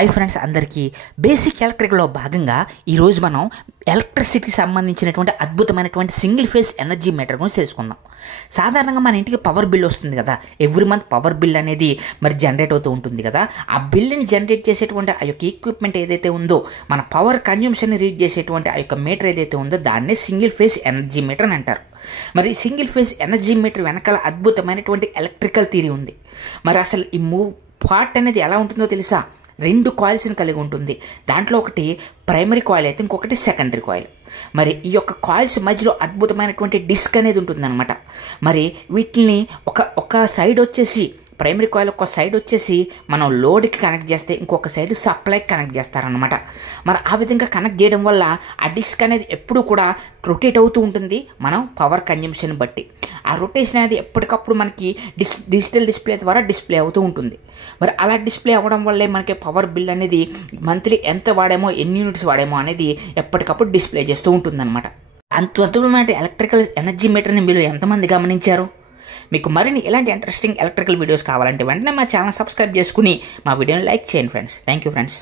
Hi friends, అందరికీ basic ఎలక్ట్రికల్లో భాగంగా ఈరోజు మనం ఎలక్ట్రిసిటీకి సంబంధించినటువంటి అద్భుతమైనటువంటి సింగిల్ ఫేజ్ ఎనర్జీ మీటర్ గురించి తెలుసుకుందాం. సాధారణంగా మన ఇంటికి పవర్ బిల్ వస్తుంది కదా, ఎవ్రీ మంత్ పవర్ బిల్ అనేది మరి జనరేట్ అవుతూ ఉంటుంది కదా. ఆ బిల్లుని జనరేట్ చేసేటువంటి ఆ యొక్క ఎక్విప్మెంట్ ఏదైతే ఉందో, మన పవర్ కన్జ్యూమ్షన్ని రీడ్ చేసేటువంటి ఆ యొక్క మీటర్ ఏదైతే ఉందో దాన్నే సింగిల్ ఫేజ్ ఎనర్జీ మీటర్ అని అంటారు. మరి సింగిల్ ఫేజ్ ఎనర్జీ మీటర్ వెనకాల అద్భుతమైనటువంటి ఎలక్ట్రికల్ థియరీ ఉంది. మరి అసలు ఈ పార్ట్ అనేది ఎలా ఉంటుందో తెలుసా? 2 కాయిల్స్ని కలిగి ఉంటుంది. దాంట్లో ఒకటి ప్రైమరీ కాయిల్ అయితే ఇంకొకటి సెకండరీ కాయిల్. మరి ఈ యొక్క కాయిల్స్ మధ్యలో అద్భుతమైనటువంటి డిస్క్ అనేది ఉంటుందన్నమాట. మరి వీటిని ఒక సైడ్ వచ్చేసి ప్రైమరీ కాయిల్ ఒక సైడ్ వచ్చేసి మనం లోడ్కి కనెక్ట్ చేస్తే ఇంకొక సైడ్ సప్లైకి కనెక్ట్ చేస్తారనమాట. మరి ఆ విధంగా కనెక్ట్ చేయడం వల్ల ఆ డిస్క్ అనేది ఎప్పుడు కూడా రొటేట్ అవుతూ ఉంటుంది మనం పవర్ కన్జంప్షన్ బట్టి. ఆ రొటేషన్ అనేది ఎప్పటికప్పుడు మనకి డిజిటల్ డిస్ప్లే ద్వారా డిస్ప్లే అవుతూ ఉంటుంది. మరి అలా డిస్ప్లే అవ్వడం వల్లే మనకి పవర్ బిల్ అనేది మంత్లీ ఎంత వాడామో, ఎన్ని యూనిట్స్ వాడామో అనేది ఎప్పటికప్పుడు డిస్ప్లే చేస్తూ ఉంటుందన్నమాట. అంత అద్భుతమైన ఎలక్ట్రికల్ ఎనర్జీ మీటర్ని మీరు ఎంతమంది గమనించారు? మీకు మరిన్ని ఇలాంటి ఇంట్రెస్టింగ్ ఎలక్ట్రికల్ వీడియోస్ కావాలంటే వెంటనే మా ఛానల్ సబ్స్క్రైబ్ చేసుకుని మా వీడియోని లైక్ చేయండి ఫ్రెండ్స్. Thank you friends.